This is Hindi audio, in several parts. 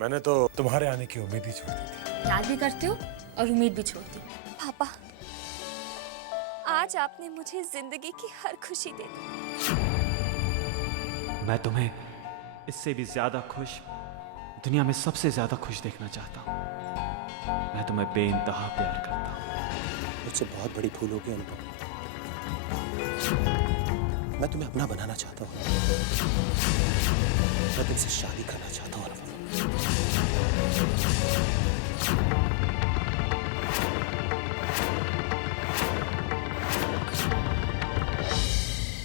मैंने तो तुम्हारे आने की उम्मीद ही छोड़ दी थी। याद भी करते हो और उम्मीद भी छोड़ती। पापा, आज आपने मुझे जिंदगी की हर खुशी दे दी। मैं तुम्हें इससे भी ज्यादा खुश, दुनिया में सबसे ज्यादा खुश देखना चाहता हूं। मैं तुम्हें बेइंतहा प्यार करता हूं। मुझसे बहुत बड़ी भूल होगी अनुपम। मैं तुम्हें अपना बनाना चाहता हूँ। मैं तुमसे शादी करना चाहता हूँ अनुपम।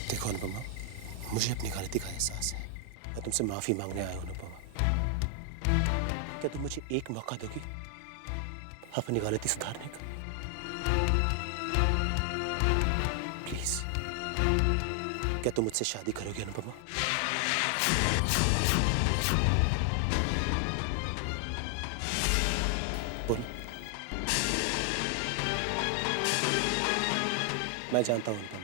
देखो अनुपमा, मुझे अपनी गलती का एहसास है। मैं तुमसे माफी मांगने आया हूं अनुपमा। क्या तुम मुझे एक मौका दोगी अपनी गलती सुधारने का? प्लीज, क्या तुम मुझसे शादी करोगे अनुपमा? बोलो। मैं जानता हूं अनुपमा,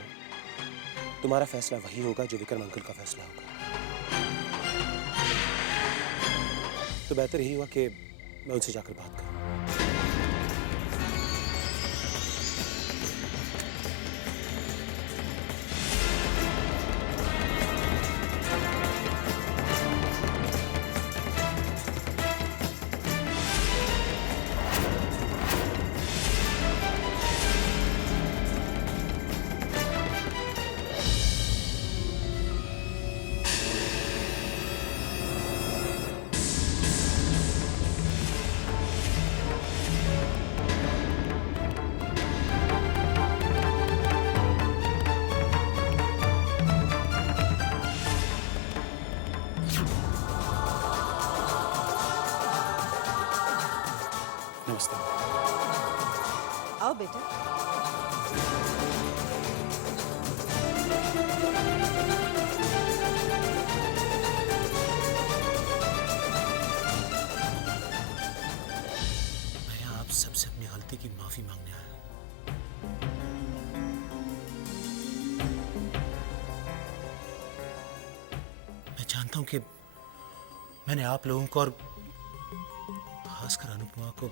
तुम्हारा फैसला वही होगा जो विक्रम अंकल का फैसला होगा। तो बेहतर यही हुआ कि मैं उनसे जाकर बात करूं। नमस्ते। आओ बेटा। मैं यहाँ आप सबसे अपनी गलती की माफी मांगने आया हूं। मैं जानता हूं कि मैंने आप लोगों को और खासकर अनुपमा को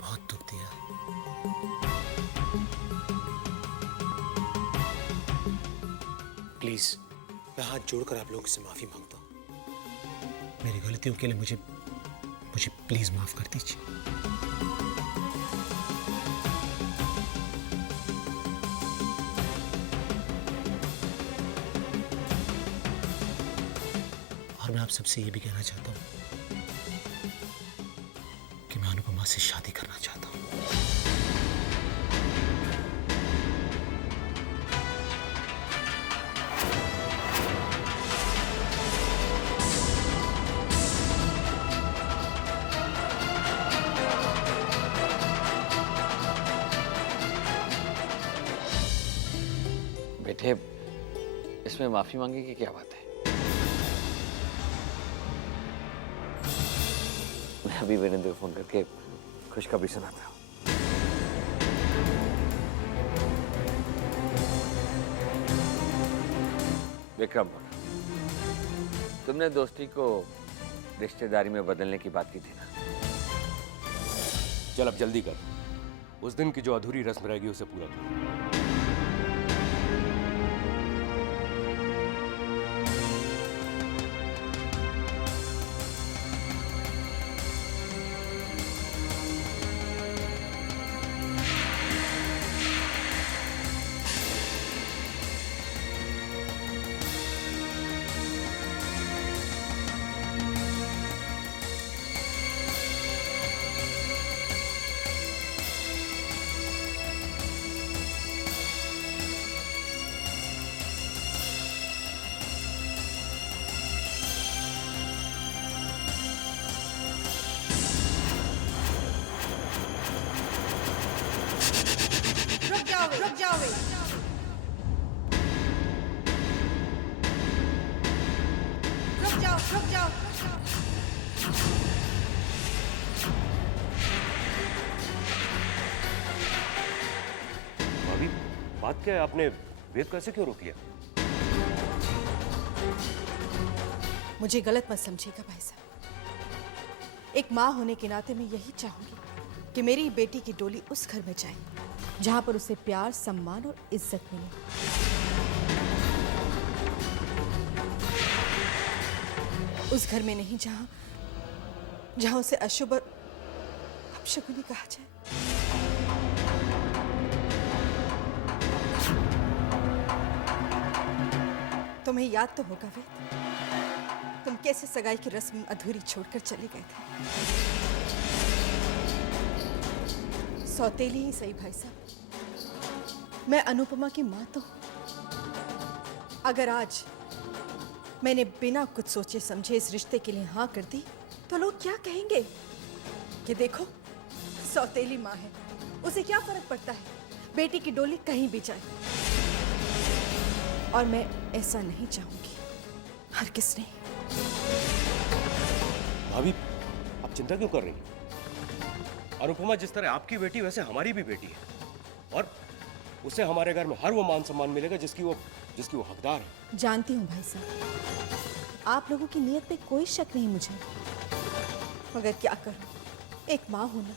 बहुत दुख दिया। प्लीज, मैं हाथ जोड़कर आप लोगों से माफी मांगता हूं। मेरी गलतियों के लिए मुझे प्लीज माफ कर दीजिए। और मैं आप सबसे ये भी कहना चाहता हूं कि मैं अनुपमा से शादी करना चाहता हूं। बेटे, इसमें माफी मांगने की क्या बात है? मैं अभी वीरेंद्र को फोन करके खुशखबरी सुनाता हूँ। विक्रम, तुमने दोस्ती को रिश्तेदारी में बदलने की बात की थी ना? चल अब जल्दी कर, उस दिन की जो अधूरी रस्म रहेगी उसे पूरा कर। रुक जाओ। रुक जाओ। भाभी, बात क्या है? आपने वेद कैसे क्यों रोक लिया? मुझे गलत मत समझिएगा भाई साहब। एक माँ होने के नाते मैं यही चाहूंगी कि मेरी बेटी की डोली उस घर में जाए जहां पर उसे प्यार, सम्मान और इज्जत मिले। उस घर में नहीं जहां उसे अशुभ और अपशकुनी कहा जाए। तुम्हें याद तो होगा वे, तुम कैसे सगाई की रस्म अधूरी छोड़कर चले गए थे। सौतेली ही सही भाई साहब, मैं अनुपमा की माँ तो हूं। अगर आज मैंने बिना कुछ सोचे समझे इस रिश्ते के लिए हाँ कर दी तो लोग क्या कहेंगे कि देखो सौतेली माँ है, उसे क्या फर्क पड़ता है, बेटी की डोली कहीं भी जाए। और मैं ऐसा नहीं चाहूंगी, हर किस नहीं। भाभी, आप चिंता क्यों कर रही हैं? अनुपमा जिस तरह आपकी बेटी वैसे हमारी भी बेटी है, और उसे हमारे घर में हर वो मान सम्मान मिलेगा जिसकी वो हकदार है। जानती हूँ भाई साहब, आप लोगों की नीयत पे कोई शक नहीं मुझे, मगर क्या करूं, एक माँ होना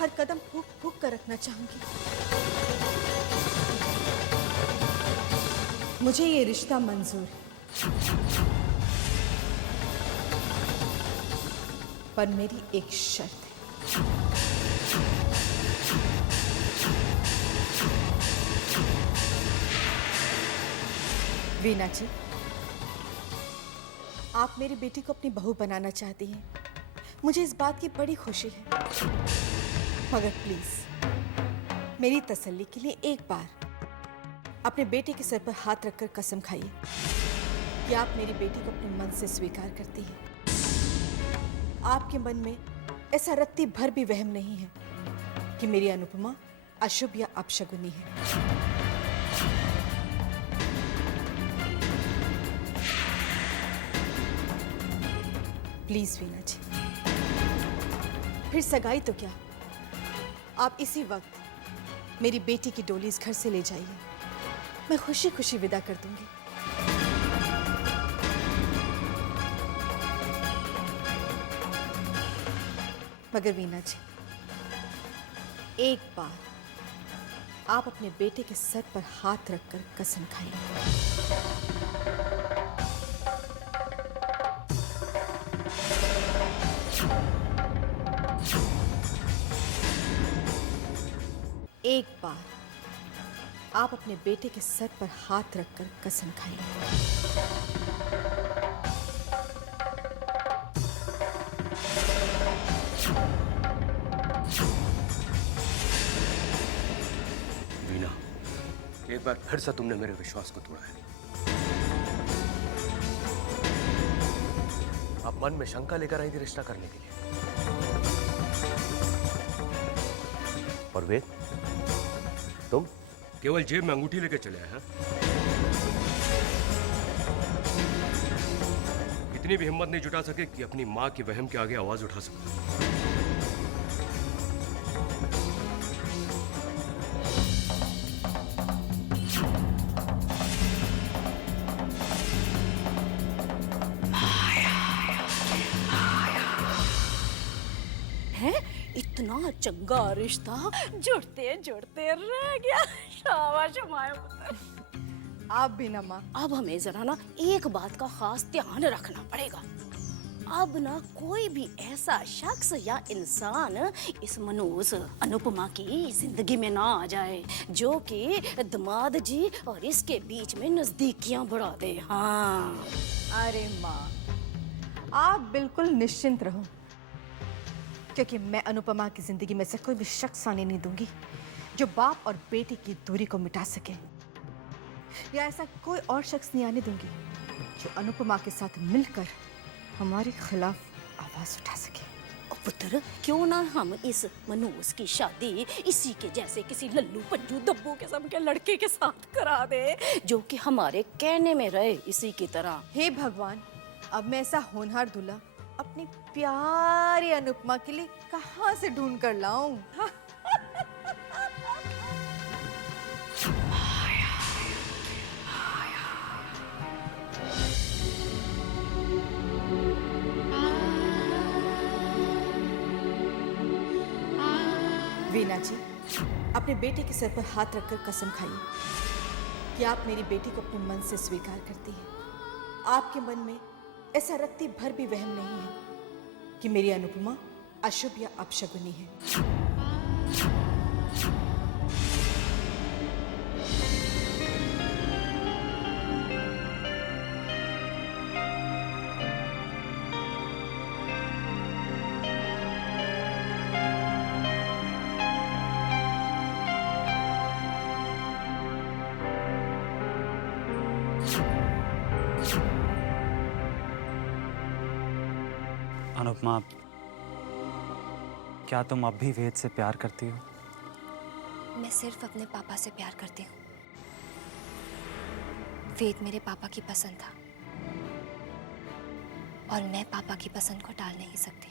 हर कदम फूंक फूंक कर रखना चाहूंगी। मुझे ये रिश्ता मंजूर है, पर मेरी एक शर्त है। वीना जी, आप मेरी बेटी को अपनी बहू बनाना चाहती हैं, मुझे इस बात की बड़ी खुशी है, मगर प्लीज मेरी तसल्ली के लिए एक बार अपने बेटे के सर पर हाथ रखकर कसम खाइए कि आप मेरी बेटी को अपने मन से स्वीकार करती हैं। आपके मन में ऐसा रत्ती भर भी वहम नहीं है कि मेरी अनुपमा अशुभ या अपशगुनी है। प्लीज वीना जी, फिर सगाई तो क्या, आप इसी वक्त मेरी बेटी की डोली इस घर से ले जाइए, मैं खुशी खुशी विदा कर दूंगी। मगर वीना जी, एक बार आप अपने बेटे के सर पर हाथ रखकर कसम खाइए। एक बार आप अपने बेटे के सर पर हाथ रखकर कसम खाइए। वीना, एक बार फिर से तुमने मेरे विश्वास को तोड़ा है। आप मन में शंका लेकर आई थी रिश्ता करने के लिए, और वे तुम केवल जेब में अंगूठी लेकर चले आए हैं। इतनी भी हिम्मत नहीं जुटा सके कि अपनी मां की वहम के आगे आवाज उठा सको। इतना चंगा रिश्ता जुड़ते जुड़ते रह गया। शाबाश हमारे पुत्र। आप भी ना माँ। अब हमें जरा ना एक बात का खास ध्यान रखना पड़ेगा। अब ना कोई भी ऐसा शख्स या इंसान इस मनोज अनुपमा की जिंदगी में ना आ जाए जो कि दामाद जी और इसके बीच में नजदीकियां बढ़ा दे। हाँ। अरे माँ, आप बिल्कुल निश्चिंत रहो, क्योंकि मैं अनुपमा की जिंदगी में से कोई भी शख्स आने नहीं दूंगी जो बाप और बेटी की दूरी को मिटा सके, या ऐसा कोई और शख्स नहीं आने दूंगी जो अनुपमा के साथ मिलकर हमारे खिलाफ आवाज उठा सके। पुत्र, क्यों ना हम इस मनोज की शादी इसी के जैसे किसी लल्लू पंजू दब्बू किस्म के लड़के के साथ करा दे जो कि हमारे कहने में रहे इसी की तरह। हे भगवान, अब मैं ऐसा होनहार दूल्हा अपनी प्यारी अनुपमा के लिए कहां से ढूंढ कर लाऊं? रीना जी, अपने बेटे के सर पर हाथ रखकर कसम खाइए कि आप मेरी बेटी को अपने मन से स्वीकार करती हैं। आपके मन में ऐसा रत्ती भर भी वहम नहीं है कि मेरी अनुपमा अशुभ या अपशगुनी है। अनुपमा, क्या तुम अब भी वेद से प्यार करती हो? मैं सिर्फ अपने पापा से प्यार करती हूँ। वेद मेरे पापा की पसंद था और मैं पापा की पसंद को टाल नहीं सकती।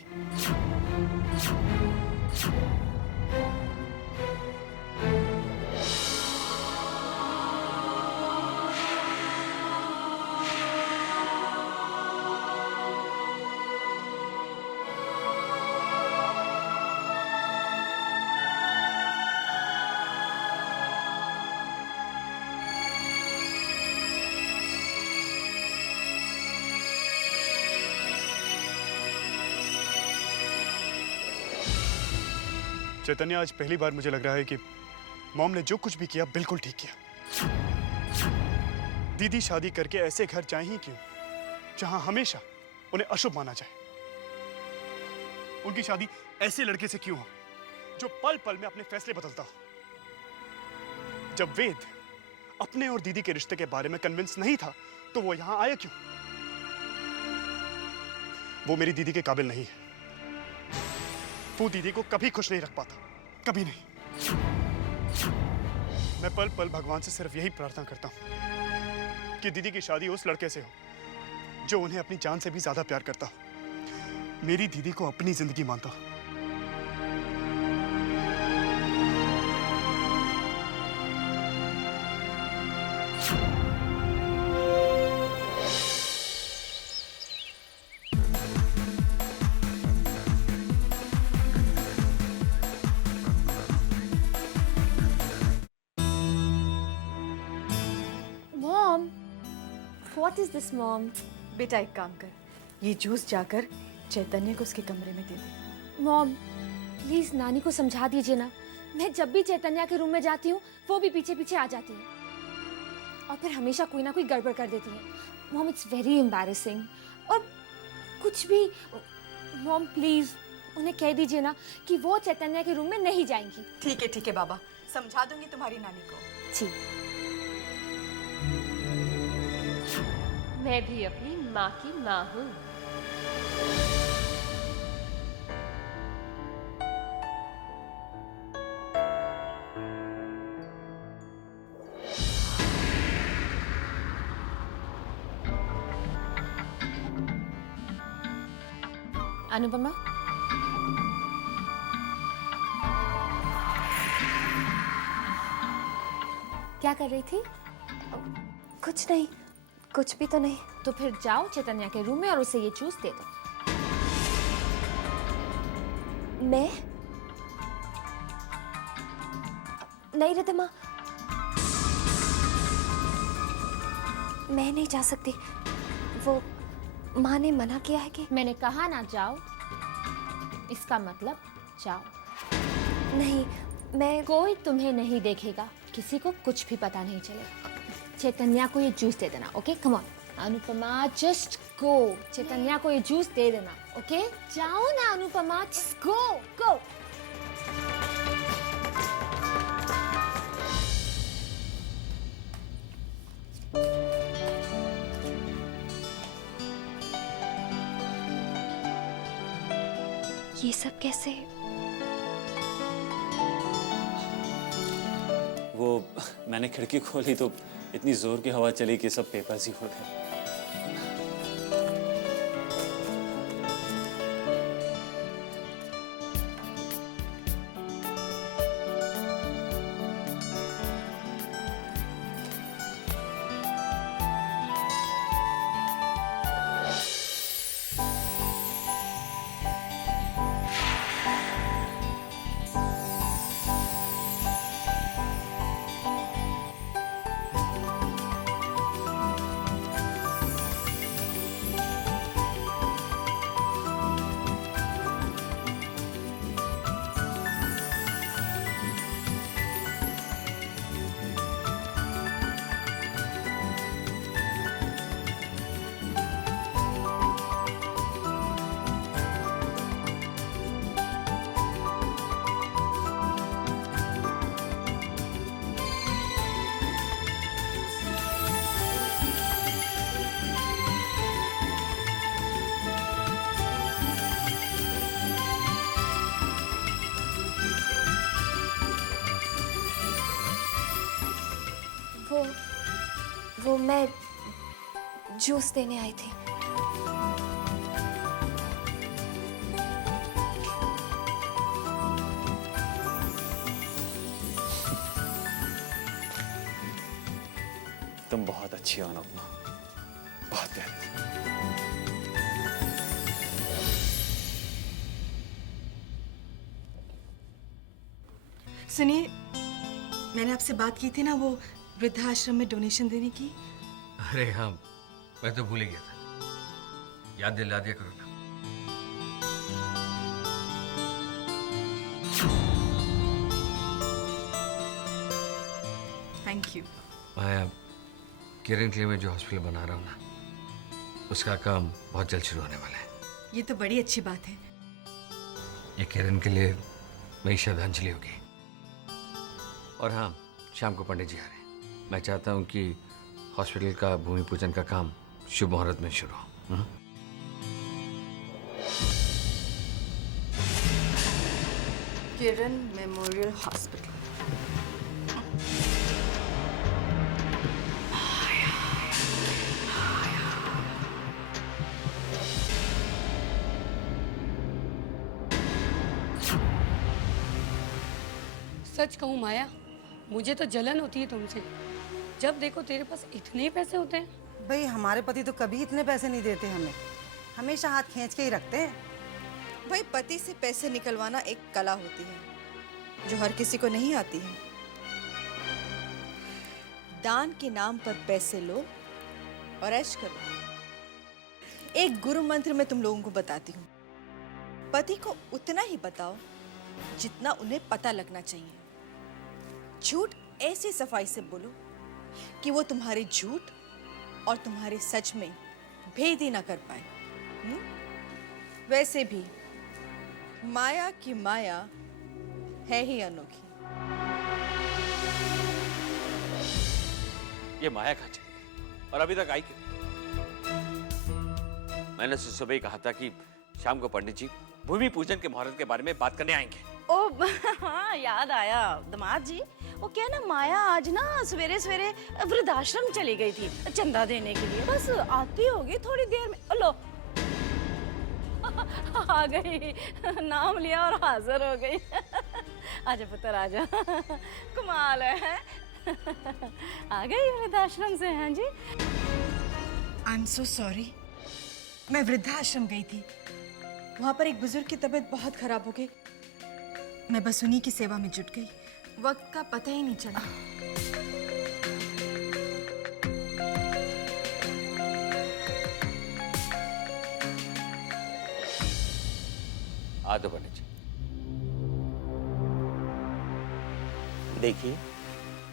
चैतन्य, आज पहली बार मुझे लग रहा है कि मॉम ने जो कुछ भी किया बिल्कुल ठीक किया। दीदी शादी करके ऐसे घर जाए ही क्यों जहां हमेशा उन्हें अशुभ माना जाए। उनकी शादी ऐसे लड़के से क्यों हो जो पल पल में अपने फैसले बदलता हो। जब वेद अपने और दीदी के रिश्ते के बारे में कन्विंस नहीं था तो वो यहां आया क्यों? वो मेरी दीदी के काबिल नहीं है। वो दीदी को कभी खुश नहीं रख पाता, कभी नहीं। मैं पल पल भगवान से सिर्फ यही प्रार्थना करता हूं कि दीदी की शादी उस लड़के से हो जो उन्हें अपनी जान से भी ज्यादा प्यार करता हो, मेरी दीदी को अपनी जिंदगी मानता हो। Mom, what is this mom? बेटा एक काम कर, ये जूस जाकर चैतन्य को उसके कमरे में दे दे। मॉम, प्लीज नानी को समझा दीजिए ना। मैं जब भी चैतन्या के रूम में जाती हूँ वो भी पीछे पीछे आ जाती है और फिर हमेशा कोई ना कोई गड़बड़ कर देती है। Mom, it's very embarrassing. और कुछ भी, मॉम प्लीज उन्हें कह दीजिए ना कि वो चैतन्या के रूम में नहीं जाएंगी। ठीक है बाबा, समझा दूंगी तुम्हारी नानी को। जी। मैं भी अपनी माँ की माँ हूँ। अनुपमा, क्या कर रही थी? कुछ नहीं, कुछ भी तो नहीं। तो फिर जाओ चैतन्या के रूम में और उसे ये जूस दे दो। मैं नहीं रिद्धिमा, मैं नहीं जा सकती। वो माँ ने मना किया है कि मैंने कहा ना जाओ, इसका मतलब जाओ। नहीं, मैं कोई तुम्हें नहीं देखेगा, किसी को कुछ भी पता नहीं चलेगा। चैतन्या को ये जूस दे देना, okay? Come on Anupama, just go. Chaitanya को ये जूस दे देना, ओके? जाओ ना अनुपमा, जस्ट गो गो। ये सब कैसे? वो मैंने खिड़की खोली तो इतनी जोर की हवा चली कि सब पेपर्स ही उड़ गए। वो मैं जूस देने आई थी। तुम बहुत अच्छी हो अनुपमा, बहुत प्यारी। सुनिए, मैंने आपसे बात की थी ना वो वृद्धाश्रम में डोनेशन देने की। अरे हाँ, मैं तो भूल ही गया था, याद दिला दिया करो ना। Thank you. मैं किरण के लिए मैं जो हॉस्पिटल बना रहा हूँ ना, उसका काम बहुत जल्द शुरू होने वाला है। ये तो बड़ी अच्छी बात है। ये किरण के लिए मेरी श्रद्धांजलि होगी। और हाँ, शाम को पंडित जी आ रहे हैं। मैं चाहता हूँ कि हॉस्पिटल का भूमि पूजन का काम शुभ मुहूर्त में शुरू हो। किरण मेमोरियल हॉस्पिटल। सच कहूँ माया, मुझे तो जलन होती है तुमसे। जब देखो तेरे पास इतने पैसे होते हैं। भाई हमारे पति तो कभी इतने पैसे नहीं देते हमें, हमेशा हाथ खींच के ही रखते हैं। भाई पति से पैसे निकलवाना एक कला होती है जो हर किसी को नहीं आती है। दान के नाम पर पैसे लो और ऐश करो। एक गुरु मंत्र मैं तुम लोगों को बताती हूँ। पति को उतना ही बताओ जितना उन्हें पता लगना चाहिए। झूठ ऐसी सफाई से बोलो कि वो तुम्हारे झूठ और तुम्हारे सच में भेद ही ना कर पाए। वैसे भी माया की माया है ही अनोखी। ये माया कहाँ चली गई और अभी तक आई क्यों? मैंने उससे सुबह ही कहा था कि शाम को पंडित जी भूमि पूजन के मुहूर्त के बारे में बात करने आएंगे। ओ हाँ, याद आया दामाद जी। वो क्या ना, माया आज ना सवेरे सवेरे वृद्धाश्रम चली गई थी चंदा देने के लिए। बस आती होगी थोड़ी देर में। लो आ गई, नाम लिया और हाजिर हो गई। आजा पुत्र आजा, कमाल है। आ गई वृद्धाश्रम से। हाँ जी। I am so sorry. मैं वृद्धाश्रम गई थी, वहां पर एक बुजुर्ग की तबीयत बहुत खराब हो गई। मैं बस उन्हीं की सेवा में जुट गई, वक्त का पता ही नहीं चला। आ दो पंडित जी। देखिए,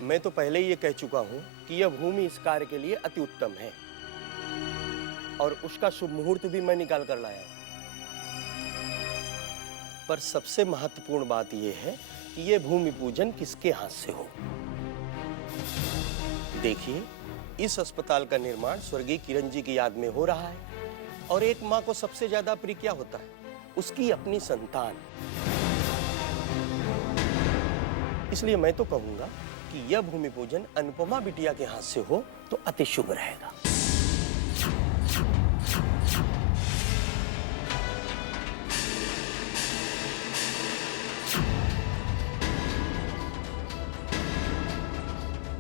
मैं तो पहले ही ये कह चुका हूं कि यह भूमि इस कार्य के लिए अति उत्तम है और उसका शुभ मुहूर्त भी मैं निकाल कर लाया हूं। पर सबसे महत्वपूर्ण बात यह है कि यह भूमि पूजन किसके हाथ से हो। देखिए, इस अस्पताल का निर्माण स्वर्गीय किरण जी की याद में हो रहा है और एक माँ को सबसे ज्यादा प्रिय क्या होता है? उसकी अपनी संतान। इसलिए मैं तो कहूंगा कि यह भूमि पूजन अनुपमा बिटिया के हाथ से हो तो अति शुभ रहेगा।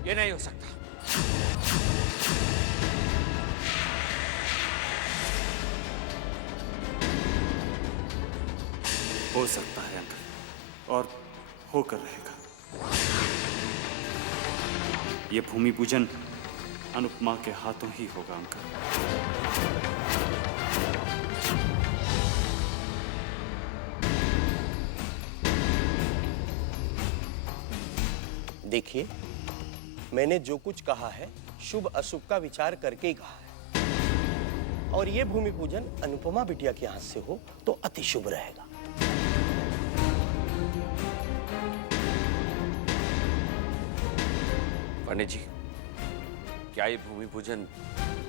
ये नहीं हो सकता। हो सकता है अंकल, और होकर रहेगा। ये भूमि पूजन अनुपमा के हाथों ही होगा अंकल। देखिए, मैंने जो कुछ कहा है शुभ अशुभ का विचार करके ही कहा है और ये भूमि पूजन अनुपमा बिटिया के हाथ से हो तो अति शुभ रहेगा। पंडित जी, क्या ये भूमि पूजन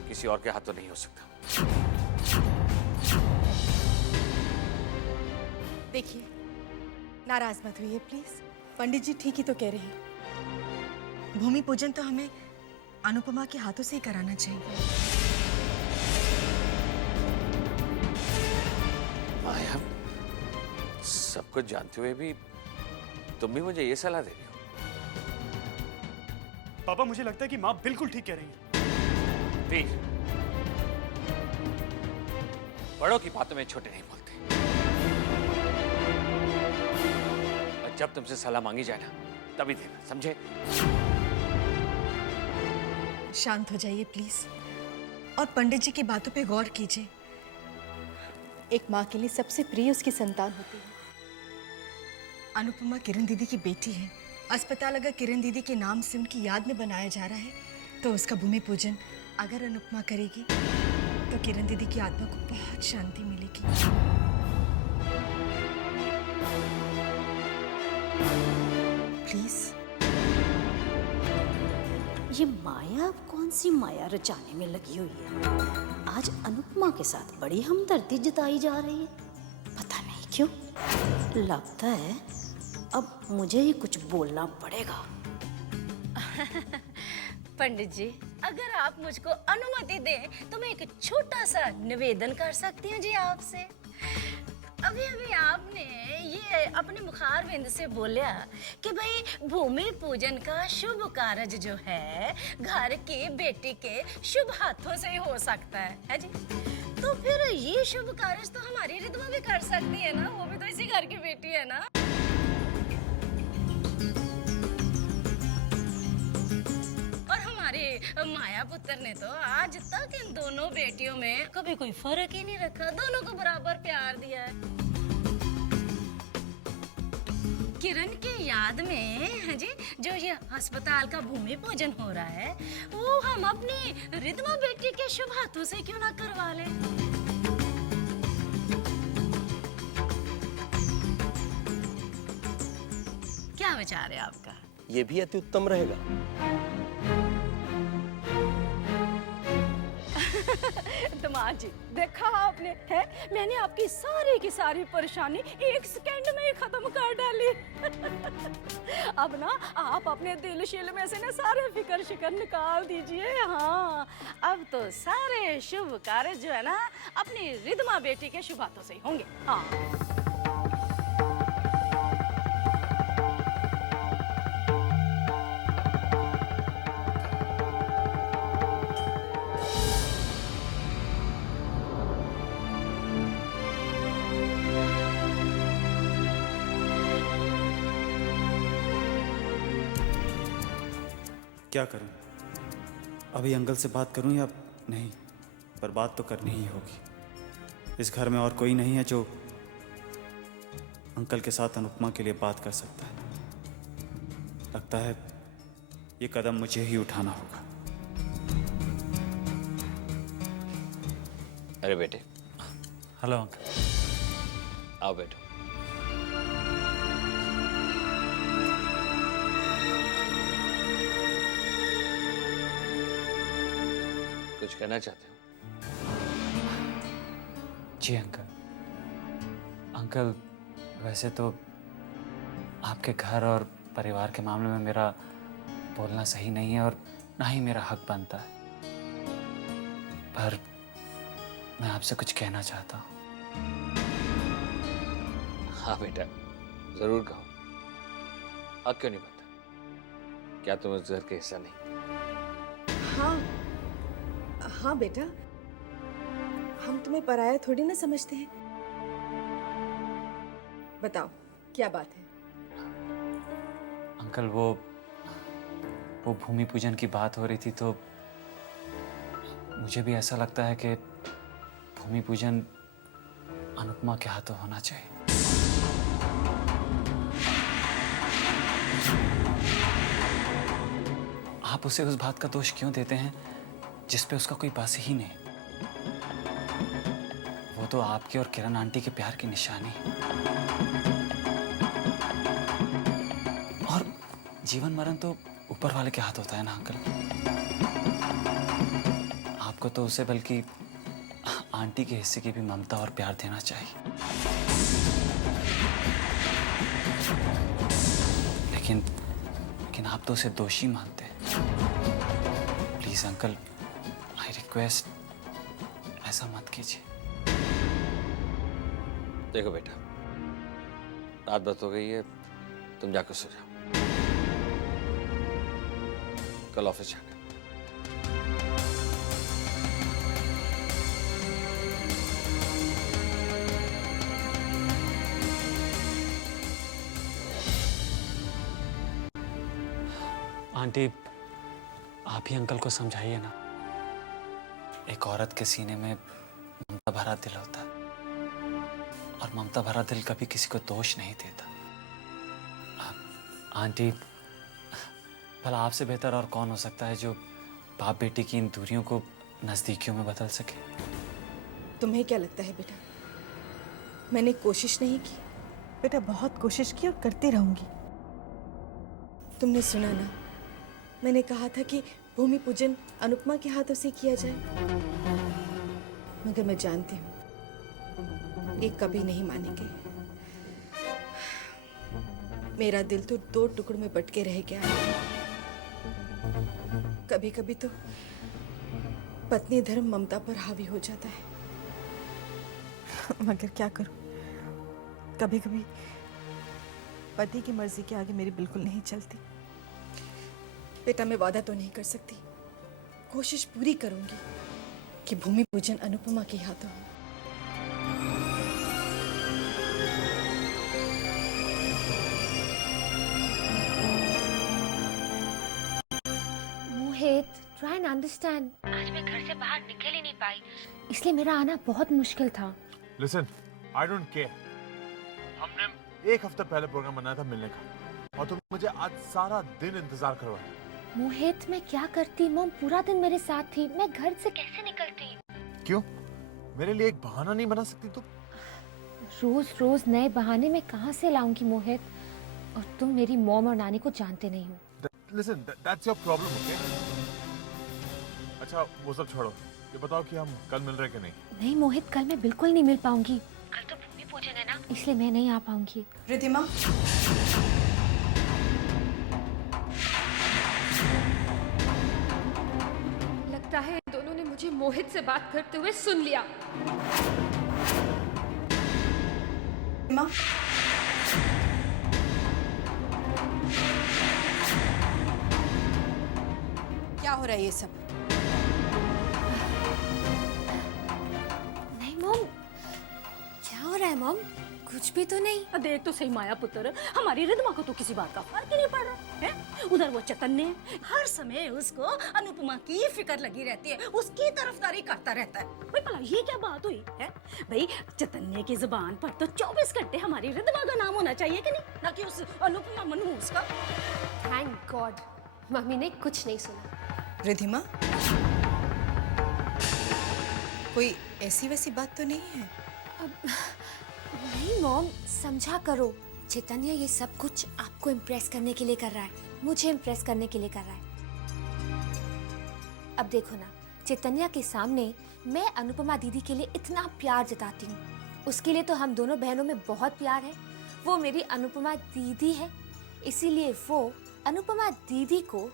किसी और के हाथों नहीं हो सकता? देखिए, नाराज मत होइए प्लीज। पंडित जी ठीक ही तो कह रहे हैं। भूमि पूजन तो हमें अनुपमा के हाथों से ही कराना चाहिए। माया, सब कुछ जानते हुए भी तुम भी मुझे ये सलाह दे रही हो? पापा, मुझे लगता है कि माँ बिल्कुल ठीक कह रही है। वीर, बड़ों की बातों में छोटे नहीं बोलते। और जब तुमसे सलाह मांगी जाए ना, तभी देना, समझे? शांत हो जाइए प्लीज, और पंडित जी की बातों पे गौर कीजिए। एक माँ के लिए सबसे प्रिय उसकी संतान होती है। अनुपमा किरण दीदी की बेटी है। अस्पताल अगर किरण दीदी के नाम से उनकी याद में बनाया जा रहा है, तो उसका भूमि पूजन अगर अनुपमा करेगी तो किरण दीदी की आत्मा को बहुत शांति मिलेगी। प्लीज। ये माया अब कौन सी माया रचाने में लगी हुई है? आज अनुपमा के साथ बड़ी हमदर्दी जताई जा रही है। पता नहीं क्यों, लगता है अब मुझे ही कुछ बोलना पड़ेगा। पंडित जी, अगर आप मुझको अनुमति दें तो मैं एक छोटा सा निवेदन कर सकती हूँ जी आपसे। अभी अभी आपने ये अपने मुखारविंद से बोला कि भाई भूमि पूजन का शुभ कार्य जो है घर की बेटी के शुभ हाथों से ही हो सकता है जी? तो फिर ये शुभ कार्य तो हमारी रिद्मा भी कर सकती है ना, वो भी तो इसी घर की बेटी है ना। और हमारे माया पुत्र ने तो आज तक इन दोनों बेटियों में कभी कोई फर्क ही नहीं रखा, दोनों को बराबर प्यार दिया है। किरण की याद में है जी जो ये अस्पताल का भूमि पूजन हो रहा है, वो हम अपनी रिद्मा बेटी के शुभ हाथों से क्यों ना करवा लें? क्या विचार है आपका? ये भी अति उत्तम रहेगा। दामाद जी, देखा आपने है, मैंने आपकी सारी की सारी परेशानी एक सेकंड में ही खत्म कर डाली। अब ना आप अपने दिल शिल में से ना सारे फिक्र शिकर निकाल दीजिए। हाँ, अब तो सारे शुभ कार्य जो है ना अपनी रिद्मा बेटी के शुभ हाथों से ही होंगे। हाँ। क्या करूं? अभी अंकल से बात करूं या नहीं? पर बात तो करनी ही होगी। इस घर में और कोई नहीं है जो अंकल के साथ अनुपमा के लिए बात कर सकता है। लगता है ये कदम मुझे ही उठाना होगा। अरे बेटे। Hello uncle. आओ बैठो। कुछ कहना चाहते हो? जी अंकल। अंकल, वैसे तो आपके घर और परिवार के मामले में मेरा बोलना सही नहीं है और ना ही मेरा हक बनता है, पर मैं आपसे कुछ कहना चाहता हूँ। हाँ बेटा, जरूर कहो। हक क्यों नहीं बनता? क्या तुम उस घर के हिस्सा नहीं? हाँ हाँ बेटा, हम तुम्हें पराया थोड़ी ना समझते हैं। बताओ क्या बात है? अंकल, वो भूमि पूजन की बात हो रही थी तो मुझे भी ऐसा लगता है कि भूमि पूजन अनुपमा के हाथों होना चाहिए। आप उसे उस बात का दोष क्यों देते हैं जिस पे उसका कोई बस ही नहीं? वो तो आपके और किरण आंटी के प्यार की निशानी है। और जीवन मरण तो ऊपर वाले के हाथ होता है ना अंकल। आपको तो उसे बल्कि आंटी के हिस्से की भी ममता और प्यार देना चाहिए। लेकिन आप तो उसे दोषी मानते हैं। प्लीज अंकल, आई रिक्वेस्ट, ऐसा मत कीजिए। देखो बेटा, रात बस हो गई है, तुम जाकर सो जाओ, कल ऑफिस जाना। आंटी, आप ही अंकल को समझाइए ना। एक औरत के सीने में ममता भरा दिल होता है, और ममता भरा दिल कभी किसी को दोष नहीं देता। आंटी, भला आपसे बेहतर और कौन हो सकता है जो बाप बेटी की इन दूरियों को नजदीकियों में बदल सके? तुम्हें क्या लगता है बेटा, मैंने कोशिश नहीं की? बेटा बहुत कोशिश की और करती रहूंगी। तुमने सुना ना, मैंने कहा था कि भूमि पूजन अनुपमा के हाथों से किया जाए, मगर मैं जानती हूँ ये कभी नहीं मानेंगे। मेरा दिल तो 2 टुकड़ों में बट के रह गया है। कभी कभी तो पत्नी धर्म ममता पर हावी हो जाता है। मगर क्या करूं, कभी कभी पति की मर्जी के आगे मेरी बिल्कुल नहीं चलती। बेटा मैं वादा तो नहीं कर सकती, कोशिश पूरी करूंगी कि भूमि पूजन अनुपमा के हाथों हो। मोहित, ट्राई एंड अंडरस्टैंड। आज मैं घर से बाहर निकल ही नहीं पाई, इसलिए मेरा आना बहुत मुश्किल था। Listen, I don't care. हमने 1 हफ्ता पहले प्रोग्राम बनाया था मिलने का, और तुम मुझे आज सारा दिन इंतजार करवाया। मोहित, मैं क्या करती? मॉम पूरा दिन मेरे साथ थी, मैं घर से कैसे निकलती? क्यों? मेरे लिए एक बहाना नहीं बना सकती तुम? रोज रोज नए बहाने मैं कहाँ से लाऊंगी मोहित? और तुम मेरी मॉम और नानी को जानते नहीं हो। Listen, that's your problem, okay? अच्छा, वो सब छोड़ो, ये बताओ कि हम कल मिल रहे कि नहीं? नहीं मोहित, कल मैं बिल्कुल नहीं मिल पाऊंगी। कल तो भूमि पूजन है ना, इसलिए मैं नहीं आ पाऊंगी। रिद्धिमा, लगता है इन दोनों ने मुझे मोहित से बात करते हुए सुन लिया। रिद्धिमा, क्या हो रहा है ये सब? नहीं मॉम, क्या हो रहा है मॉम? कुछ भी तो नहीं। देख तो सही माया पुत्र, हमारी रिद्धिमा को तो किसी बात का फर्क ही नहीं पड़ रहा है। उधर वो चैतन्य हर समय उसको अनुपमा की फिक्र लगी रहती है, उसकी तरफदारी करता रहता है। भाई भला ये क्या बात हुई है? भाई चैतन्य की जुबान पर तो 24 घंटे हमारी रिद्धिमा का नाम होना चाहिए कि नहीं, ना कि उस अनुपमा मनहूस का। थैंक गॉड, मम्मी ने कुछ नहीं सुना। रिद्धिमा, कोई ऐसी वैसी बात तो नहीं है? नहीं मॉम, समझा करो। चैतन्य ये सब कुछ आपको इम्प्रेस करने के लिए कर रहा है, मुझे इम्प्रेस करने के लिए कर रहा है। अब देखो ना, चैतन्य के सामने मैं अनुपमा दीदी के लिए इतना प्यार जताती हूँ, उसके लिए तो हम दोनों बहनों में बहुत प्यार है। वो मेरी अनुपमा दीदी है, इसीलिए वो अनुपमा दीदी को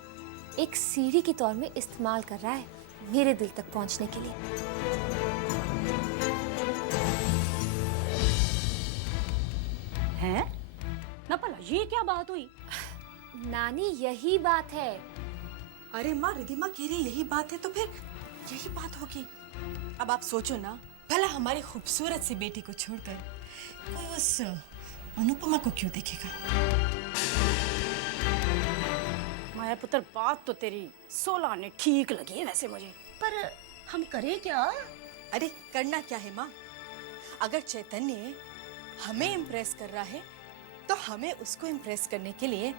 एक सीढ़ी के तौर में इस्तेमाल कर रहा है मेरे दिल तक पहुँचने के लिए। है ना, भला ये क्या बात हुई? नानी, यही बात है। अरे माँ, रिद्धिमा कह रही यही बात है तो फिर यही बात होगी। अब आप सोचो ना, भला हमारी खूबसूरत सी बेटी को छोड़कर कोई उस अनुपमा को क्यों देखेगा? माया पुत्र, बात तो तेरी 16 ने ठीक लगी है वैसे मुझे, पर हम करें क्या? अरे करना क्या है माँ, अगर चैतन्य हमें इम्प्रेस कर रहा है तो हमें उसको इम्प्रेस करने के लिए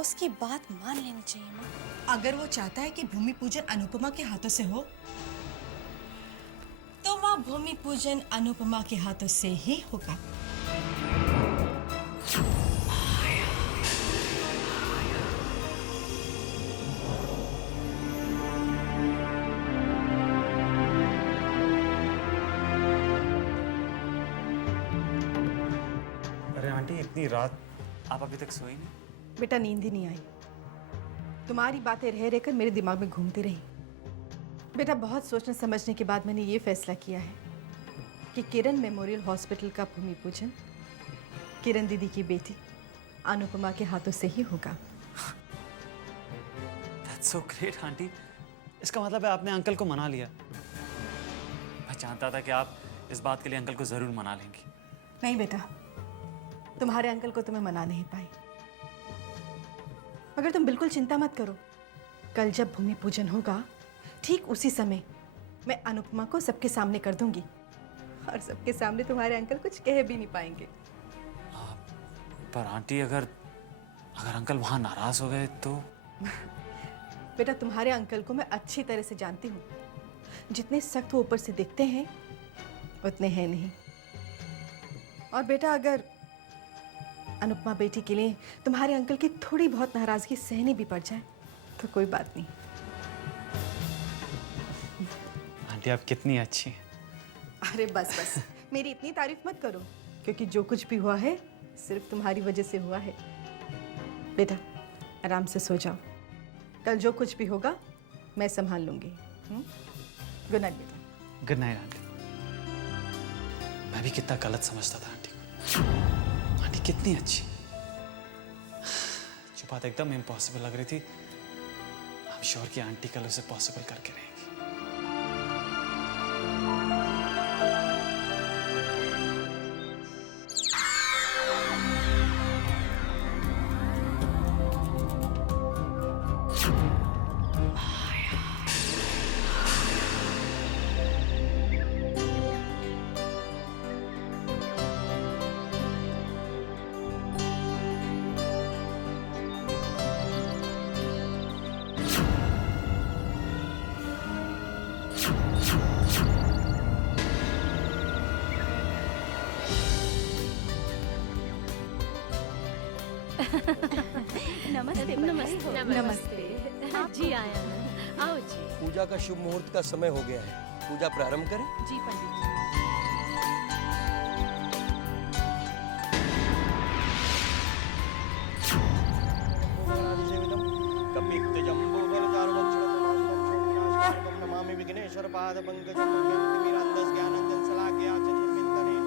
उसकी बात मान लेनी चाहिए माँ। अगर वो चाहता है कि भूमि पूजन अनुपमा के हाथों से हो तो वह भूमि पूजन अनुपमा के हाथों से ही होगा। इतनी रात आप अभी तक सोई नहीं? बेटा नींद ही नहीं आई, तुम्हारी बातें रह रहकर मेरे दिमाग में घूमती रही। बेटा, बहुत सोचने समझने के बाद मैंने ये फैसला किया है कि किरण मेमोरियल हॉस्पिटल का भूमि पूजन किरण दीदी की बेटी अनुपमा के हाथों से ही होगा। That's so great, aunty. इसका मतलब है आपने अंकल को मना लिया। मैं चाहता था कि आप इस बात के लिए अंकल को जरूर मना लेंगी। नहीं बेटा, तुम्हारे अंकल को तो मैं मना नहीं पाई, मगर तुम बिल्कुल चिंता मत करो। कल जब भूमि पूजन होगा ठीक उसी समय मैं अनुपमा को सबके सामने कर दूंगी और सबके सामने तुम्हारे अंकल कुछ कह भी नहीं पाएंगे। पर आंटी, अगर अंकल वहां नाराज हो गए तो? बेटा, तुम्हारे अंकल को मैं अच्छी तरह से जानती हूँ। जितने सख्त वो ऊपर से दिखते हैं उतने हैं नहीं। और बेटा, अगर अनुपमा बेटी के लिए तुम्हारे अंकल की थोड़ी बहुत नाराजगी सहनी भी पड़ जाए तो कोई बात नहीं। आंटी, आप कितनी अच्छी हैं। अरे बस बस, मेरी इतनी तारीफ मत करो, क्योंकि जो कुछ भी हुआ है सिर्फ तुम्हारी वजह से हुआ है। बेटा, आराम से सो जाओ। कल जो कुछ भी होगा मैं संभाल लूंगी। गुड नाइट बेटा। Good night aunty. मैं भी कितना गलत समझता था आंटी को। आंटी कितनी अच्छी। जो बात एकदम इम्पॉसिबल लग रही थी, आई एम श्योर कि आंटी कल उसे पॉसिबल करके रहेंगी। नमस्ते नमस्ते नमस्ते। जी आया ना, आओ जी। पूजा का शुभ मुहूर्त का समय हो गया है, पूजा प्रारंभ करें। जी पंडित जी। नमामि विघ्नेश्वर पाद पंकजं मीरांदस ज्ञानंदन सलाक्या चतुर्विंतने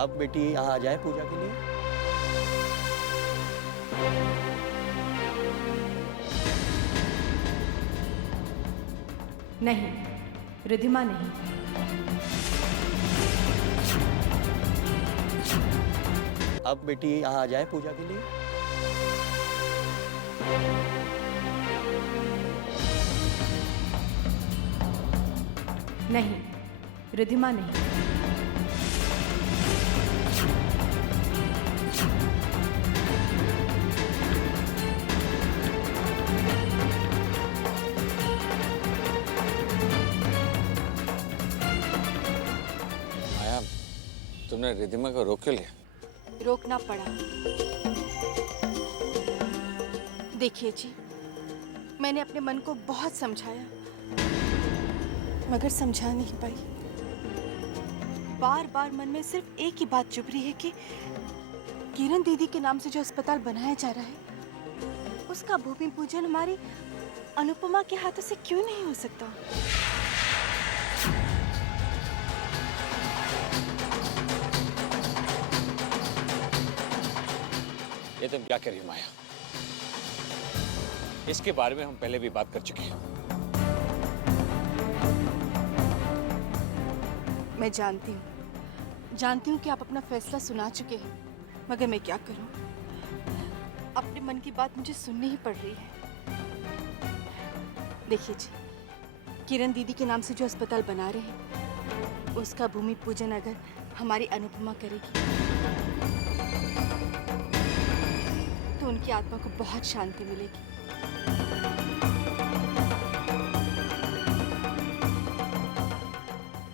अब बेटी यहाँ आ जाए पूजा के लिए। नहीं, रिधिमा नहीं। अब बेटी यहाँ आ जाए पूजा के लिए। नहीं, रिधिमा नहीं। तुमने रिधिमा को रोक क्यों लिया? रोकना पड़ा। देखिए जी, मैंने अपने मन को बहुत समझाया, मगर समझा नहीं पाई। बार बार मन में सिर्फ एक ही बात चुभ रही है कि किरण दीदी के नाम से जो अस्पताल बनाया जा रहा है, उसका भूमि पूजन हमारी अनुपमा के हाथों से क्यों नहीं हो सकता? ये तुम क्या कह रही हो माया? इसके बारे में हम पहले भी बात कर चुके हैं। मैं जानती हूँ कि आप अपना फैसला सुना चुके हैं, मगर मैं क्या करूँ? अपने मन की बात मुझे सुननी ही पड़ रही है। देखिए जी, किरण दीदी के नाम से जो अस्पताल बना रहे हैं, उसका भूमि पूजन अगर हमारी अनुपमा करेगी तो उनकी आत्मा को बहुत शांति मिलेगी।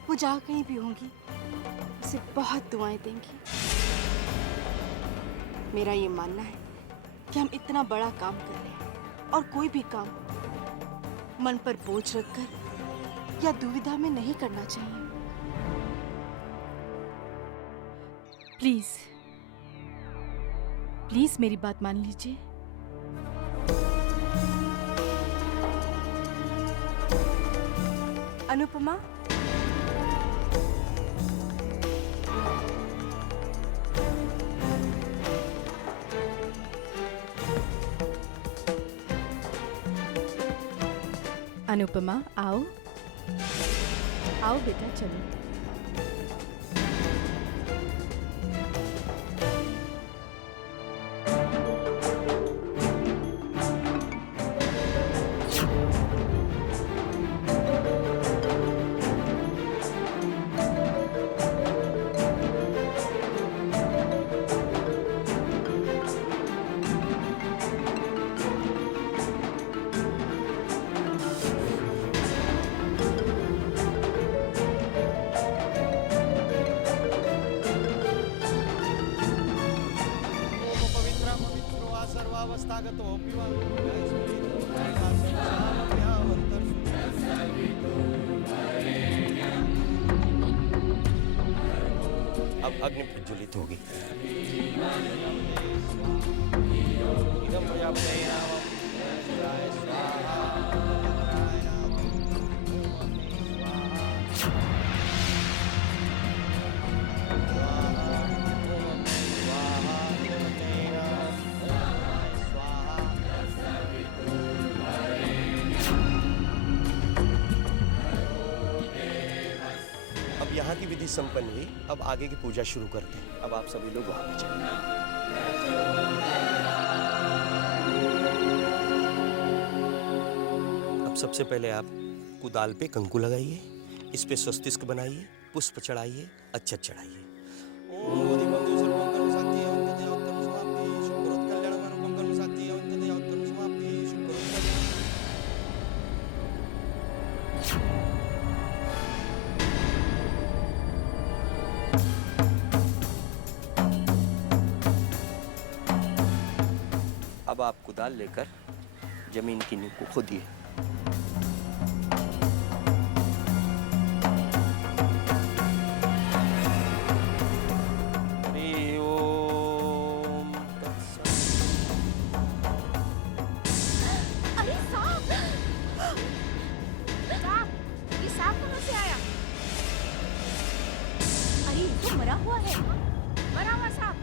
वो जहाँ कहीं भी होंगी, मुझसे बहुत दुआएं देंगी। मेरा ये मानना है कि हम इतना बड़ा काम कर रहे हैं और कोई भी काम मन पर बोझ रखकर या दुविधा में नहीं करना चाहिए। प्लीज प्लीज मेरी बात मान लीजिए। अनुपमा, अनुपमा आओ आओ बेटा, चलो। अब अग्नि प्रज्वलित होगी। अब यहाँ की विधि संपन्न हुई। अब आगे की पूजा शुरू करते हैं। अब आप सभी लोग वहां पे चलिए। अब सबसे पहले आप कुदाल पे कंकु लगाइए, इस पे स्वस्तिष्क बनाइए, पुष्प चढ़ाइए, अच्छत चढ़ाइए। अब आप कुदाल लेकर जमीन की नींव को खोदिए। अरे सांप! ये सांप कहाँ से आया? अरे ये तो मरा हुआ है। मरा हुआ सांप।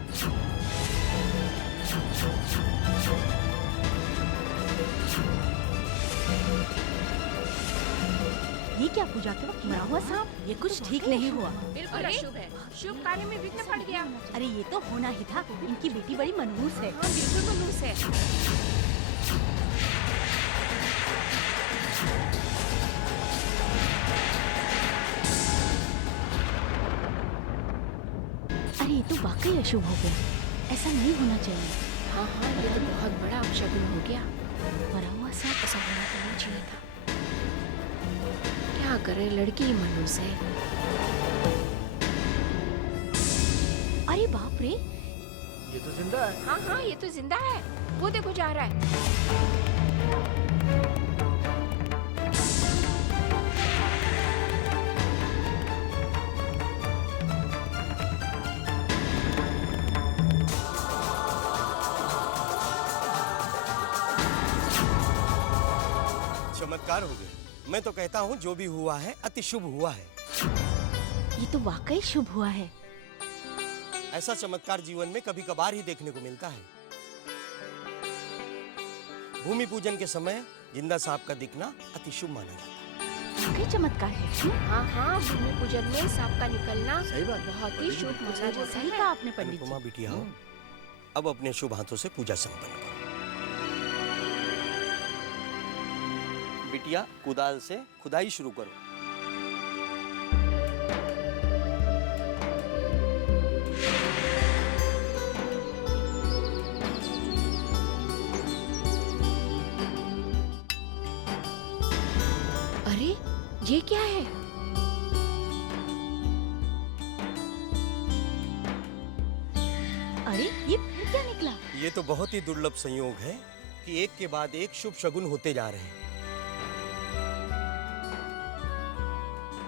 ये क्या पूजा के वक्त मरा हुआ सांप? ये कुछ ठीक नहीं हुआ। बिल्कुल अशुभ है। शुभ कार्य में विघ्न पड़ गया। अरे ये तो होना ही था। इनकी बेटी बड़ी मनहूस है। हाँ, बिल्कुल मनहूस है। अरे ये तो वाकई अशुभ हो गया। ऐसा नहीं होना चाहिए। हाँ हाँ, ये तो बहुत बड़ा अपशगुन हो गया। मरा हुआ सांप ऐसा होना तो नहीं चाहिए था। क्या करे, लड़की ही मनहूस है। अरे बाप रे, ये तो जिंदा है। हाँ हाँ, ये तो जिंदा है। वो देखो जा रहा है। चमत्कार हो गया। मैं तो कहता हूँ जो भी हुआ है अति शुभ हुआ है। ये तो वाकई शुभ हुआ है। ऐसा चमत्कार जीवन में कभी कभार ही देखने को मिलता है। भूमि पूजन के समय जिंदा सांप का दिखना अति शुभ माना जाता है। वाकई चमत्कार है। हाँ हाँ, भूमि पूजन में सांप का निकलना सही बात। बहुत ही शुभ माना जाता सही है। कहा आपने पंडित अनुपमा जी। बिटिया हो, अब अपने शुभ हाथों से पूजा संपन्न करो। बिटिया कुदाल से खुदाई शुरू करो। अरे ये क्या है? तो बहुत ही दुर्लभ संयोग है कि एक के बाद एक शुभ शगुन होते जा रहे हैं।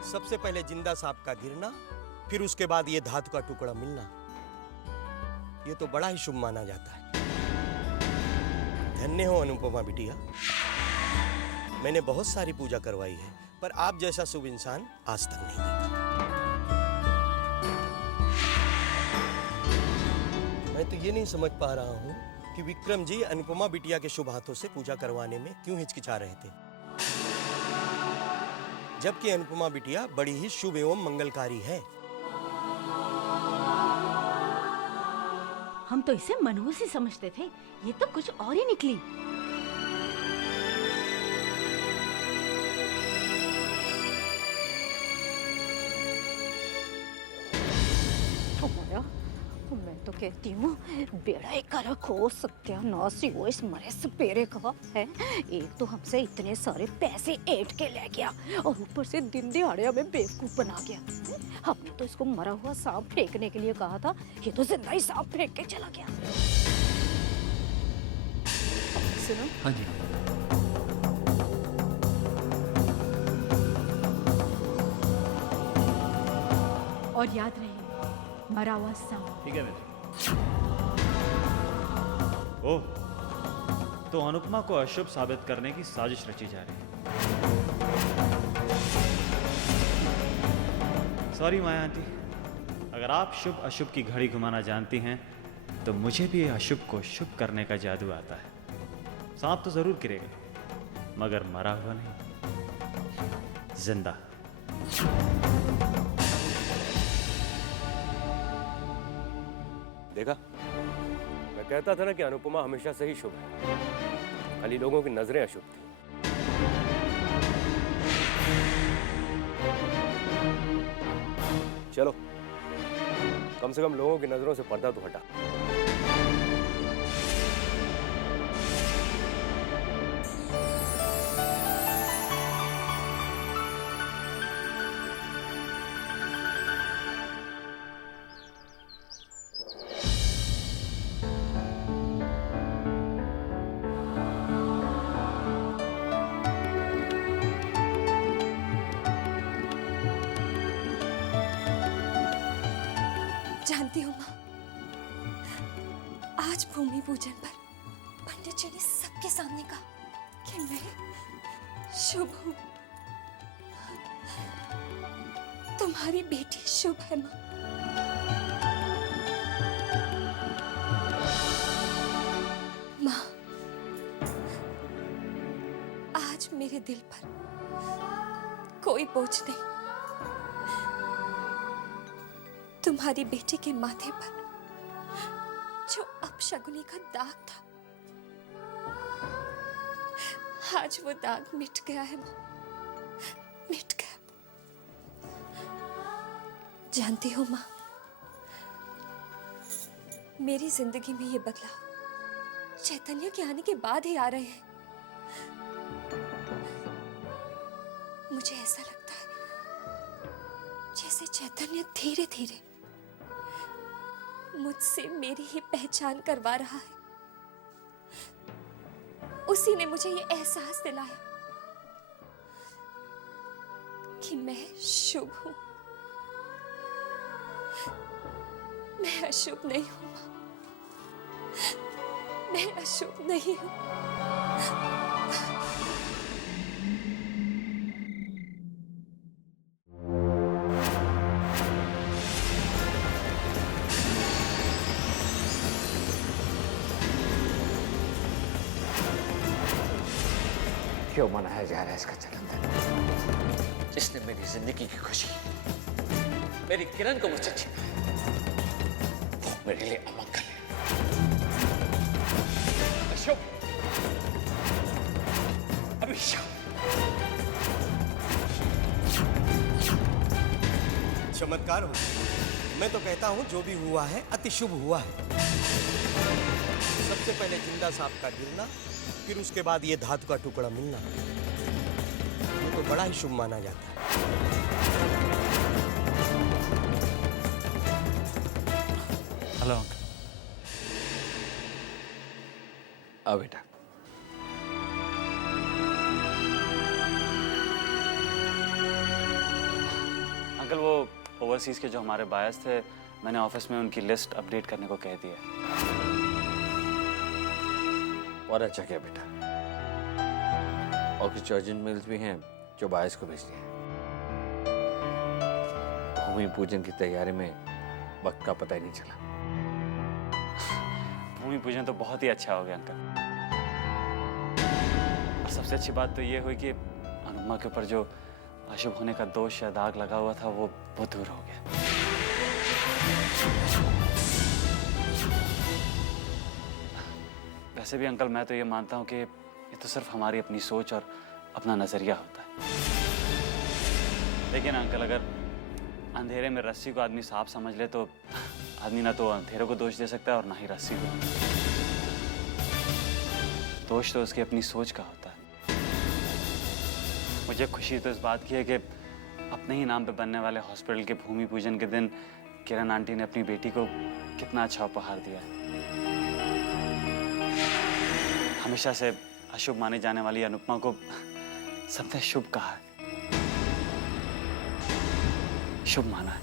सबसे पहले जिंदा सांप का गिरना, फिर उसके बाद ये धातु का टुकड़ा मिलना, ये तो बड़ा ही शुभ माना जाता है। धन्य हो अनुपमा बिटिया, मैंने बहुत सारी पूजा करवाई है, पर आप जैसा शुभ इंसान आज तक नहीं देखा। मैं तो ये नहीं समझ पा रहा हूँ कि विक्रम जी अनुपमा बिटिया के शुभ हाथों से पूजा करवाने में क्यों हिचकिचा रहे थे, जबकि अनुपमा बिटिया बड़ी ही शुभ एवं मंगलकारी है। हम तो इसे मनहूस ही समझते थे, ये तो कुछ और ही निकली। मैं तो कहती हूँ बेड़ा एक करक हो, सत्यानाशी हो इस मरे सपेरे का है। एक तो हमसे इतने सारे पैसे ऐंठ के ले गया और ऊपर से दिन दिहाड़े हमें बेवकूफ बना गया। हमने तो इसको मरा हुआ सांप फेंकने के लिए कहा था, ये तो जिंदा ही सांप फेंक के चला गया। सुनो। हाँ जी। और याद रहे, मरा हुआ सांप। ठीक है बेटा। ओह, तो अनुपमा को अशुभ साबित करने की साजिश रची जा रही है। सॉरी माया आंटी, अगर आप शुभ अशुभ की घड़ी घुमाना जानती हैं तो मुझे भी अशुभ को शुभ करने का जादू आता है। सांप तो जरूर गिरेगा, मगर मरा हुआ नहीं, जिंदा। देखा, मैं कहता था ना कि अनुपमा हमेशा से ही शुभ है, खाली लोगों की नजरें अशुभ थी। चलो, कम से कम लोगों की नजरों से पर्दा तो हटा। जानती हूँ माँ, आज भूमि पूजन पर पंडित जी ने सबके सामने कहा कि मैं शुभ हूँ। तुम्हारी बेटी शुभ है माँ। माँ, आज मेरे दिल पर कोई बोझ नहीं। तुम्हारी बेटी के माथे पर जो अपशगुनी का दाग था, आज वो दाग मिट गया है माँ, मिट गया। जानती हो माँ, मेरी जिंदगी में ये बदलाव चैतन्य के आने के बाद ही आ रहे हैं। मुझे ऐसा लगता है जैसे चैतन्य धीरे धीरे मुझसे मेरी ही पहचान करवा रहा है। उसी ने मुझे ये एहसास दिलाया कि मैं शुभ हूं, मैं अशुभ नहीं हूं मां, मैं अशुभ नहीं हूं। क्यों मनाया जा रहा है इसका जन्मदिन? जिसने मेरी जिंदगी की खुशी, मेरी किरण को मुझसे छीना, वो मेरे लिए अमंगल है, अशुभ, अभिशाप। चमत्कार हो। मैं तो कहता हूं जो भी हुआ है अति शुभ हुआ है। सबसे पहले जिंदा सांप का गिरना, फिर उसके बाद ये धातु का टुकड़ा मिलना, ये तो बड़ा ही शुभ माना जाता है। Hello uncle. आओ बेटा। अंकल वो ओवरसीज के जो हमारे बायर्स थे, मैंने ऑफिस में उनकी लिस्ट अपडेट करने को कह दी है। और अच्छा क्या बेटा, और कुछ अर्जेंट मेल्स भी हैं जो बायर्स को भेजनी है। भूमि पूजन की तैयारी में वक्त का पता ही नहीं चला। भूमि पूजन तो बहुत ही अच्छा हो गया अंकल। और सबसे अच्छी बात तो ये हुई कि अनुपमा के ऊपर जो अशुभ होने का दोष या दाग लगा हुआ था वो दूर हो गया। वैसे भी अंकल मैं तो ये मानता हूँ कि ये तो सिर्फ हमारी अपनी सोच और अपना नजरिया होता है। लेकिन अंकल अगर अंधेरे में रस्सी को आदमी सांप समझ ले तो आदमी ना तो अंधेरे को दोष दे सकता है और ना ही रस्सी को। दोष तो उसकी अपनी सोच का होता है। मुझे खुशी तो इस बात की है कि अपने ही नाम पे बनने वाले हॉस्पिटल के भूमि पूजन के दिन किरण आंटी ने अपनी बेटी को कितना अच्छा उपहार दिया है। हमेशा से अशुभ माने जाने वाली अनुपमा को सबने शुभ कहा है, शुभ माना है।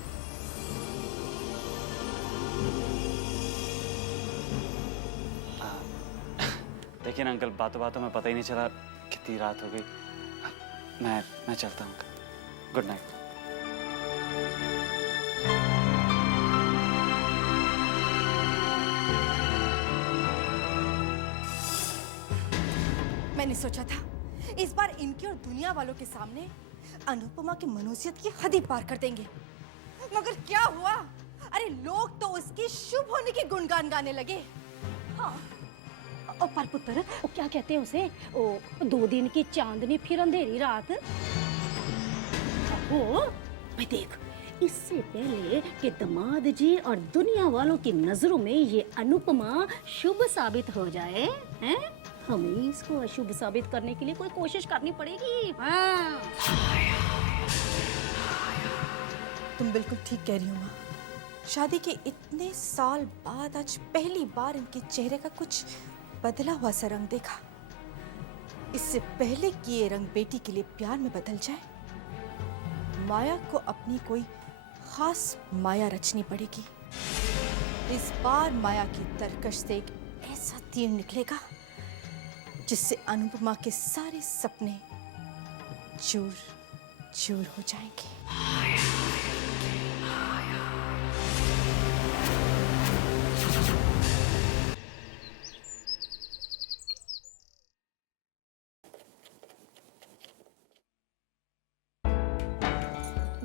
लेकिन अंकल बातों बातों में पता ही नहीं चला कितनी रात हो गई। मैं चलता हूँ। Good night. मैंने सोचा था इस बार इनके और दुनिया वालों के सामने अनुपमा की मनुष्यत की हद ही पार कर देंगे, मगर क्या हुआ? अरे लोग तो उसकी शुभ होने की गुणगान गाने लगे। हाँ, और पर पुत्र वो क्या कहते हैं उसे, ओ 2 दिन की चांदनी फिर अंधेरी रात। ओ मैं देख, इससे पहले कि दामाद जी और दुनिया वालों की नजरों में ये अनुपमा शुभ साबित हो जाए, हैं? हमें इसको अशुभ साबित करने के लिए कोई कोशिश करनी पड़ेगी। हाँ। तुम बिल्कुल ठीक कह रही हो माँ। शादी के इतने साल बाद आज पहली बार इनके चेहरे का कुछ बदला हुआ सा रंग देखा। इससे पहले कि ये रंग बेटी के लिए प्यार में बदल जाए, माया को अपनी कोई खास माया रचनी पड़ेगी। इस बार माया की तरकश से एक ऐसा तीर निकलेगा जिससे अनुपमा के सारे सपने चूर चूर हो जाएंगे।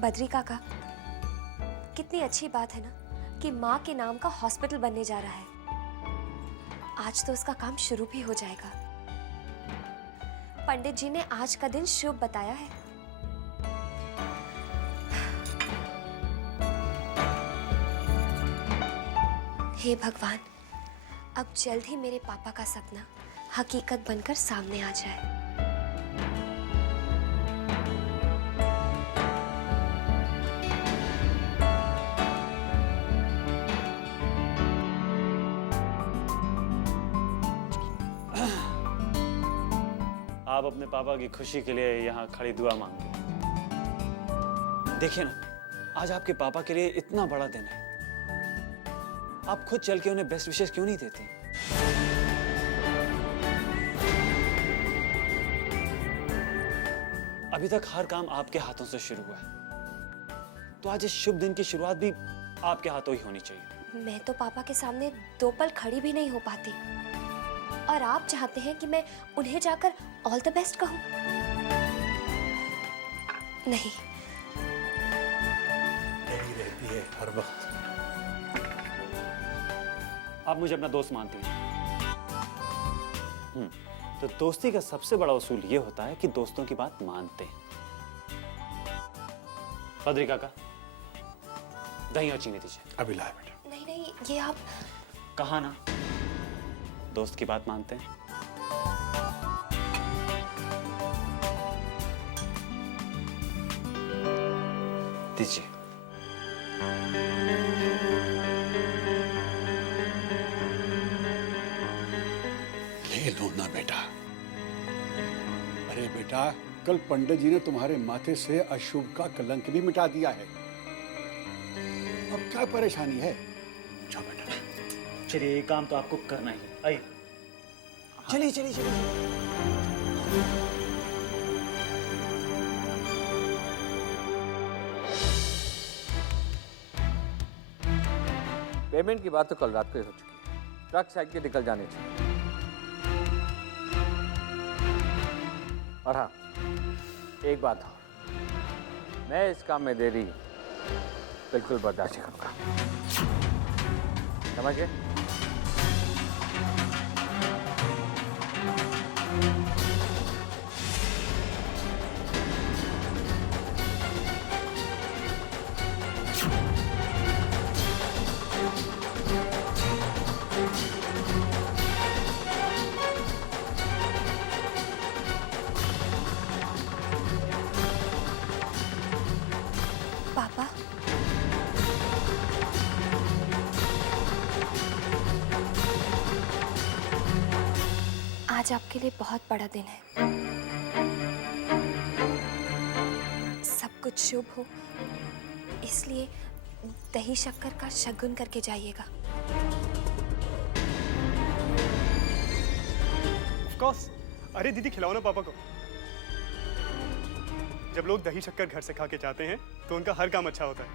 बद्री काका, कितनी अच्छी बात है ना कि माँ के नाम का हॉस्पिटल बनने जा रहा है। आज तो उसका काम शुरू भी हो जाएगा। पंडित जी ने आज का दिन शुभ बताया है। हे भगवान, अब जल्द ही मेरे पापा का सपना हकीकत बनकर सामने आ जाए। आप अपने पापा की खुशी के लिए यहाँ खड़ी दुआ मांगते हैं। देखिए ना, आज आपके पापा के लिए इतना बड़ा दिन है, आप खुद चल के उन्हें बेस्ट विशेस क्यों नहीं देते? अभी तक हर काम आपके हाथों से शुरू हुआ है, तो आज इस शुभ दिन की शुरुआत भी आपके हाथों ही होनी चाहिए। मैं तो पापा के सामने 2 पल खड़ी भी नहीं हो पाती, और आप चाहते हैं कि मैं उन्हें जाकर ऑल द बेस्ट कहूं? नहीं। यही रहती है हर वक्त। आप मुझे अपना दोस्त मानते हैं, तो दोस्ती का सबसे बड़ा उसूल ये होता है कि दोस्तों की बात मानते हैं। बद्री काका, दही और चीनी दीजिए। अभी लाए बेटा। नहीं नहीं, ये आप कहा ना, दोस्त की बात मानते हैं। दीजिए। ले लो। बेटा। अरे बेटा, कल पंडित जी ने तुम्हारे माथे से अशुभ का कलंक भी मिटा दिया है। अब क्या परेशानी है? जाओ बेटा। चलिए, ये काम तो आपको करना ही है। आइए, चलिए चलिए चलिए। पेमेंट की बात तो कल रात को ही हो चुकी है। ट्रक साइड के निकल जाने चाहिए। और हाँ, एक बात और, मैं इस काम में देरी बिल्कुल बर्दाश्त नहीं करूंगा। समझ गए? पापा, आज आपके लिए बहुत बड़ा दिन है। सब कुछ शुभ हो, इसलिए दही शक्कर का शगुन करके जाइएगा। Of course. अरे दीदी, खिलाओ ना पापा को। जब लोग दही शक्कर घर से खा के जाते हैं तो उनका हर काम अच्छा होता है।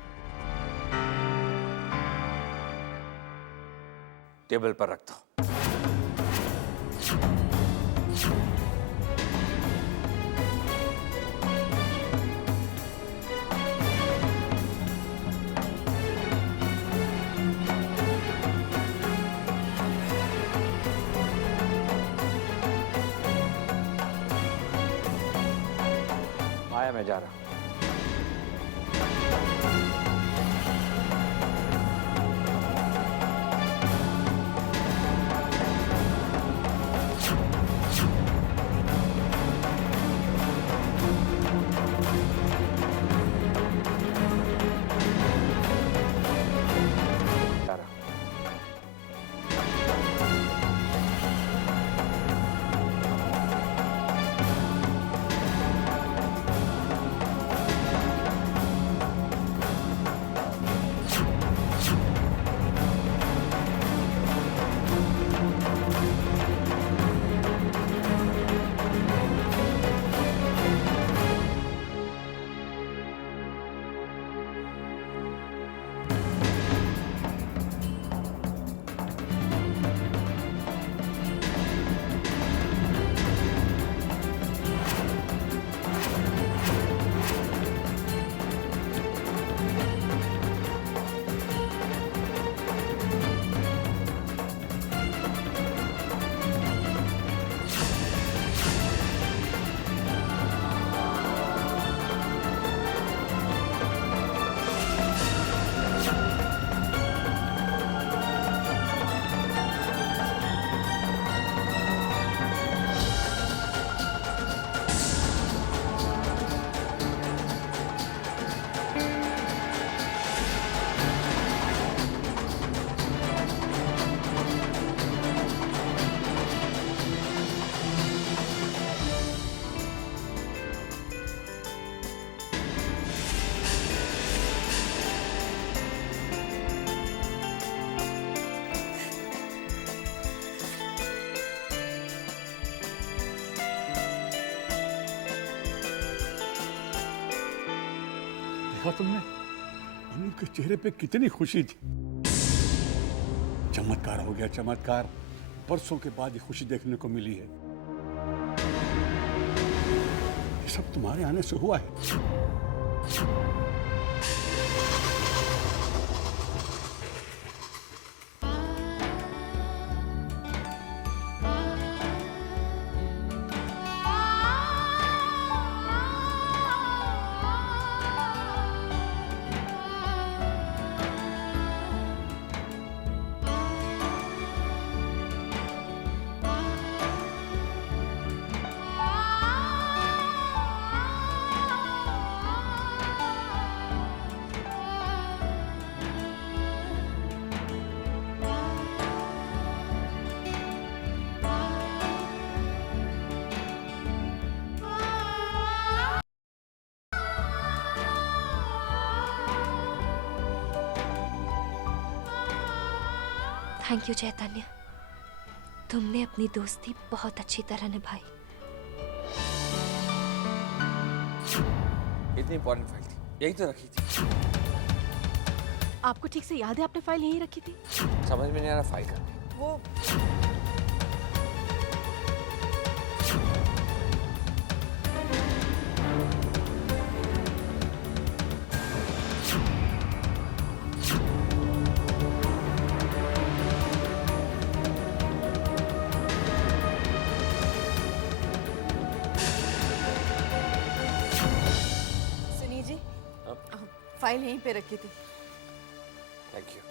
टेबल पर रख दो। आया, मैं जा रहा हूं। देखा तुमने, उनके चेहरे पे कितनी खुशी थी। चमत्कार हो गया, चमत्कार। बरसों के बाद ये खुशी देखने को मिली है। ये सब तुम्हारे आने से हुआ है। थैंक यू चैतन्य, तुमने अपनी दोस्ती बहुत अच्छी तरह निभाई। इतनी इंपॉर्टेंट फाइल थी, यही तो रखी थी। आपको ठीक से याद है आपने फाइल यहीं रखी थी? समझ में नहीं आ रहा फाइल करनी। वो सुनिए जी, फाइल यहीं पे रखी थी। Thank you.